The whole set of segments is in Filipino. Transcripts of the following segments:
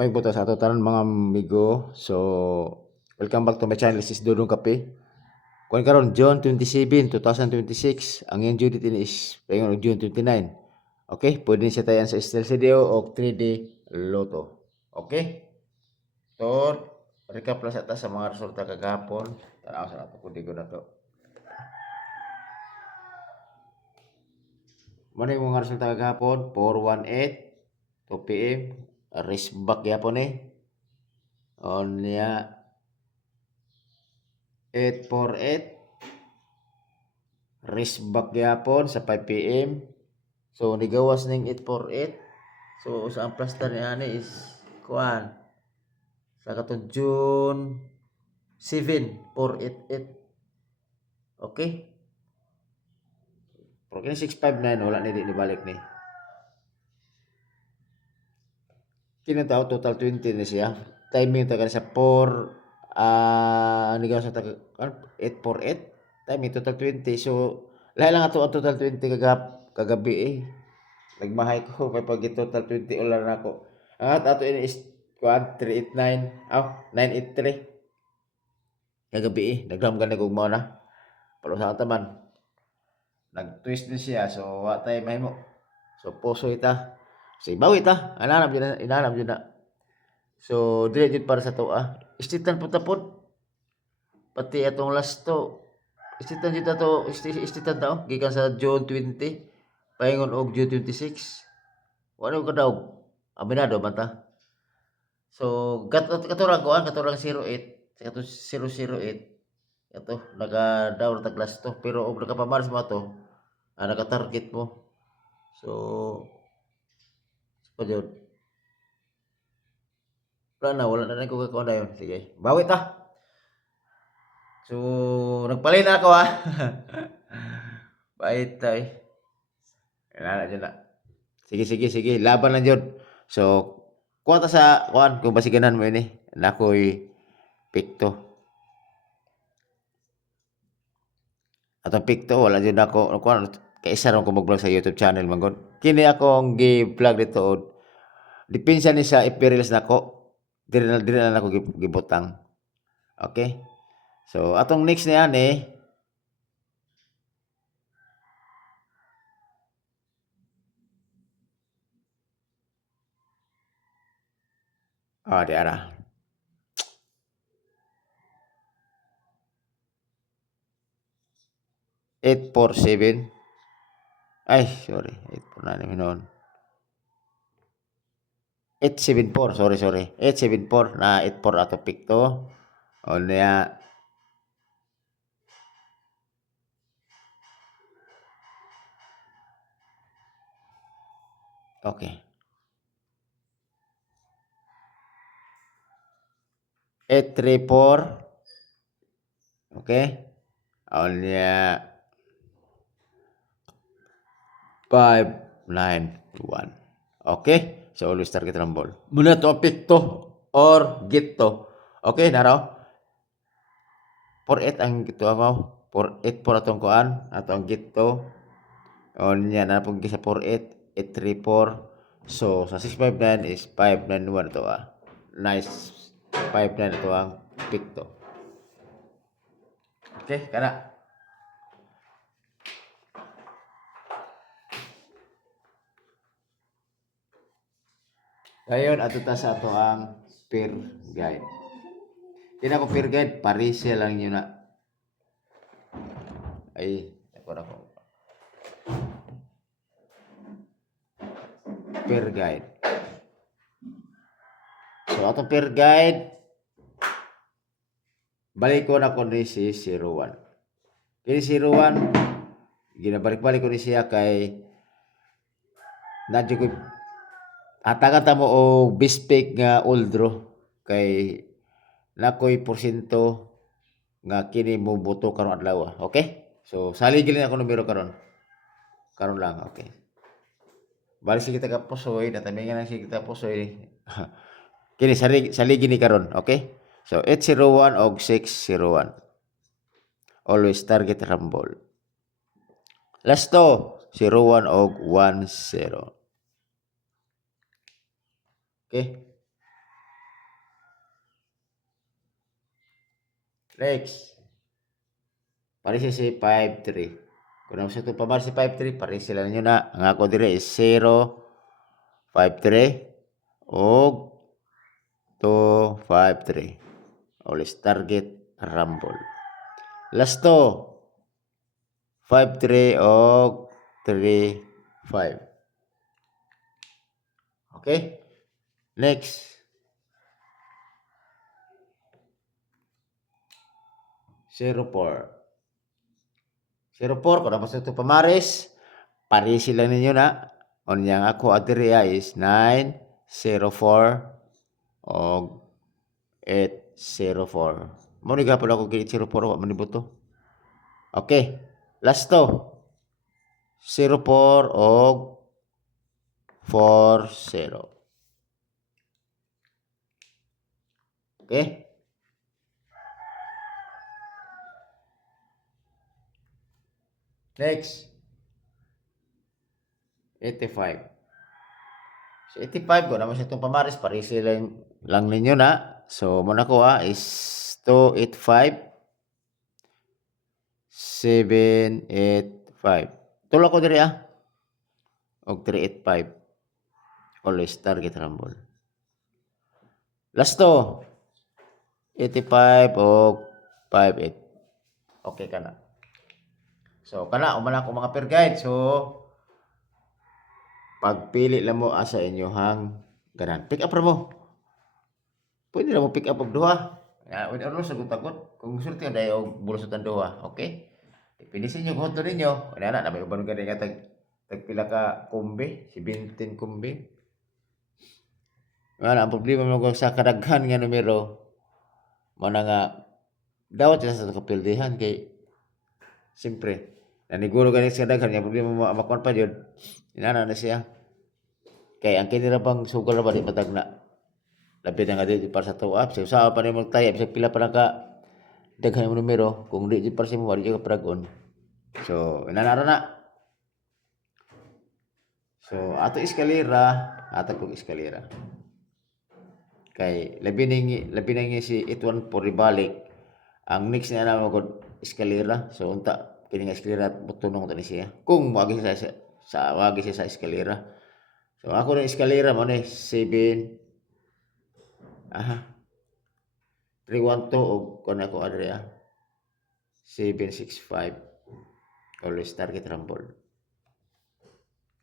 May buta sa ato tanan mga amigo. So, welcome back to my channel. This is Dudong Kape. Kung karon June 27, 2026, ang iyong due date ini is paingon og June 29. Okay, pwede siya tayan sa Estel CDO o 3D Lotto. Okay? So, recap lang sa mga resulta kagahapon. Tanaw sa nato kundi ko na to. Muna yung mga resulta kagahapon, 418, 2 PM, race back yapon on niya 848, race back yapon sa 5 PM. So nigawas ning 848. So sa ang plaster ni ani is kuan sa katong June 7, 488. Okay? Pero kini 659 wala ni di balik ni. Kini tao total 20 na siya. Timing ta sa 4 nigawas sa 848. Timing total 20. So lahi lang ato ang total 20 kagabi Nagmahay ko may pag total 20 ulan ako. Ang ato ini is kuan 389. 983. Kagabi nagramgan na kog mao na. Pero sa taman nag-twist din siya so wa tay mahimo. So puso ita. Say bawi ta. Inanam jud na. So dire jud para sa tuwa. Istitan po tapon. Pati atong last to. Istitan jud ato istitan ta gikan sa June 20 paingon og June 26. Wala ko daw. Aminado man ta. So katurang 08 kato 008 ito naka-down na taglas to pero og nakapamaras mo to naka-target mo. So yun. Wala na ko kakuha na yun. Sige, bawi ta. So, nagpalay na ako Bait ta Wala dyan na. Sige. Laban lang dyan. So, kuha ta sa, kung basiganan mo yun Nakoy pikto. At ang pikto, wala dyan ako. Kaisa rin ko mag-vlog sa YouTube channel. Kini akong gi-vlog dito. Dipinsa ni sa ipirilis na ko. Dili na ako gibutang. Okay? So, atong next na yan di ara. Eight, 4, 7. Ay, sorry. 849 noon. 874, sorry. 874 na 84 ato pikto. O niya. Okay. 834. Okay. O niya. 591. Okay. So always target rumble. Muna to pikto or gito. Okay, naro. 48 ang gito ako. 48 por atong kuan, atong gito. O niya na pug sa 48, 834. So sa 659 is 591 to Nice. 59 ito ang pikto. Okay, kana. Ngayon, ato ta sa ato ang peer guide. Hindi ako peer guide, parise lang yun na. Ay, ako. Peer guide. So, atong peer guide, balik ko na ko ni si 01. Kini 01, ginabalik-balik ko ni siya kay nadyo ko atagan ta mo og bispek nga oldro kay nakoy porsyento nga kini mo boto karon adlaw. Okay? So saligil ako numero karon. Karon lang, okay. Balik si kita ka pusoy, natamingan lang si kita pusoy. Kini saligi ni karon, okay? So 801 og 601. Always target rumble. Last to 01 og 10. Okay? Next. Pares si 5-3. Kung naman sa ito pamar si 5-3, pares sila ninyo na. Ang ako dire is 0, 5-3, o 2, 5-3. Always target rumble. Last to, 5-3 o 3-5. Okay? Next. 0-4. 0-4, kung naman sa ito pamares, pares sila ninyo na. On yang ako adria is 9-0-4 o 8-0-4. Muna nga pala ako gilid 0-4 wak manibuto. Okay. Last to. 0-4 o 4-0. Okay. Next. 85. So 85 ko naman sa itong pamaris, pares lang ninyo na. So muna ko is 285 785. Tulo ko diri og 385. Always target rumble. Last to 85 og 58. Okay ka na. So kana umana ko mga per guide. So pagpili lang mo asa inyohang ganan. Pick up ra mo. Pwede na mo pick up og duha. Ano sagot-sagot. Kung gusto niyo dayo og bulusutan duha, okay? Depende sa inyo kung ito ninyo. Wala na, may uban ka rin nga tagpila ka kumbi, 17 kumbi. Wala, ang problema mo sa kadaghan nga numero, mana nga, dawat siya sa kapildihan kay, siyempre, naniguro ganit sa kadaghan, nga problema mo, makon pa yun, inana na siya. Kay, ang kinirabang sugal na ba, di matag na, lapit na nga di para sa tuwap, siya usawa pa rin mong tayap, siya pila pa na ka, daghan yung numero, kung di para siya mo, di ka paragon. So, inanara na. So, ato eskalera, ato kong eskalera. Kay labi na si ituan po ribalik. Ang next na naman ko eskalera. So unta kini nga eskalera butunong ta ni siya. Kung wagi siya wagi siya sa eskalera. So ako ng eskalera mo ni 7 312 og kon ako adria 765. Always target rumble.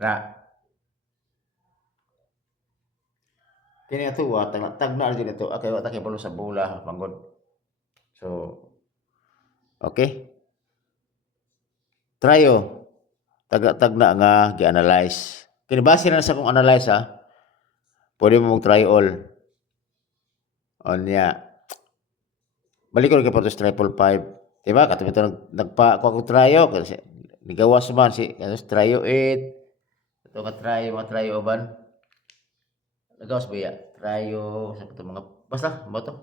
Ra. Kini ato wa tagna jud ito kay wa ta kay sa bola manggod. So okay. Tryo tagna nga gi-analyze. Kini base na sa kong analyze pwede mo mong try all. Onya. Balik ko kay Portos triple 5. Diba? Katong ito nagpa ko tryo kasi nigawas man si tryo 8. Ito ka tryo ban. Nagawas ba ya? Tryo sa ito mga basta mo to.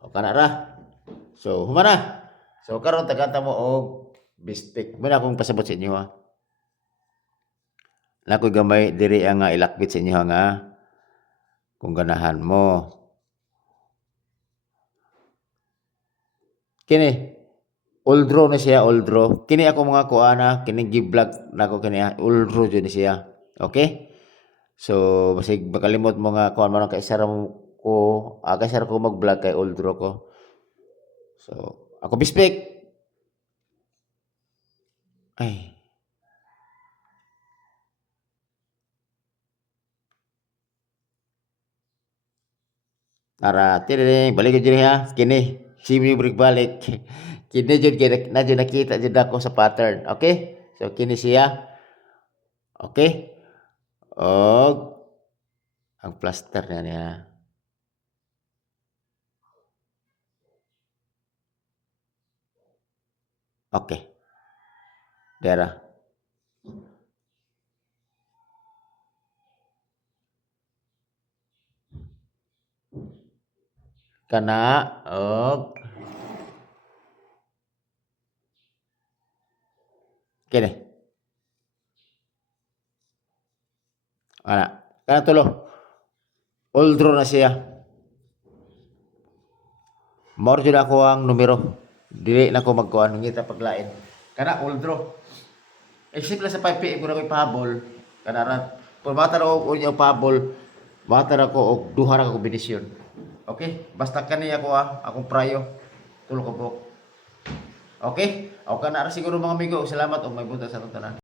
O kana ra. So humana. So karon tagata mo og bistik. Muna akong pasabot sa inyo Nakoy gamay diri nga ilakbit sa inyo nga kung ganahan mo. Kini oldro na siya oldro. Kini ako mga kuana, kini gi-vlog nako kini oldro jud ni siya. Okay? So basig makalimot mo nga kuan man kay sara ko, kay sara ko mag-vlog kay oldro ko. So ako bispek. Ay. Ara, tiri balik ko diri Kini simi break balik. Kini jud na jud nakita jud ako sa pattern. Okay? So kini siya. Okay? Og ang plaster niya. Okay. Dera. Kana og kini. Kana tulo. Oldro na siya. Mao jud ako ang numero. Dili na ko magkuan ngita paglain. Kana all draw. Except lang sa 5 PM ko na ko'y pahabol. Kanaran. Kung matar ako unyo pahabol, matar ako og duha ra ka kombinasyon. Okay? Basta kani ako akong prayo. Tulo ka buok. Okay? Ako ka na ra siguro mga amigo. Salamat og may bunta sa atong tanan.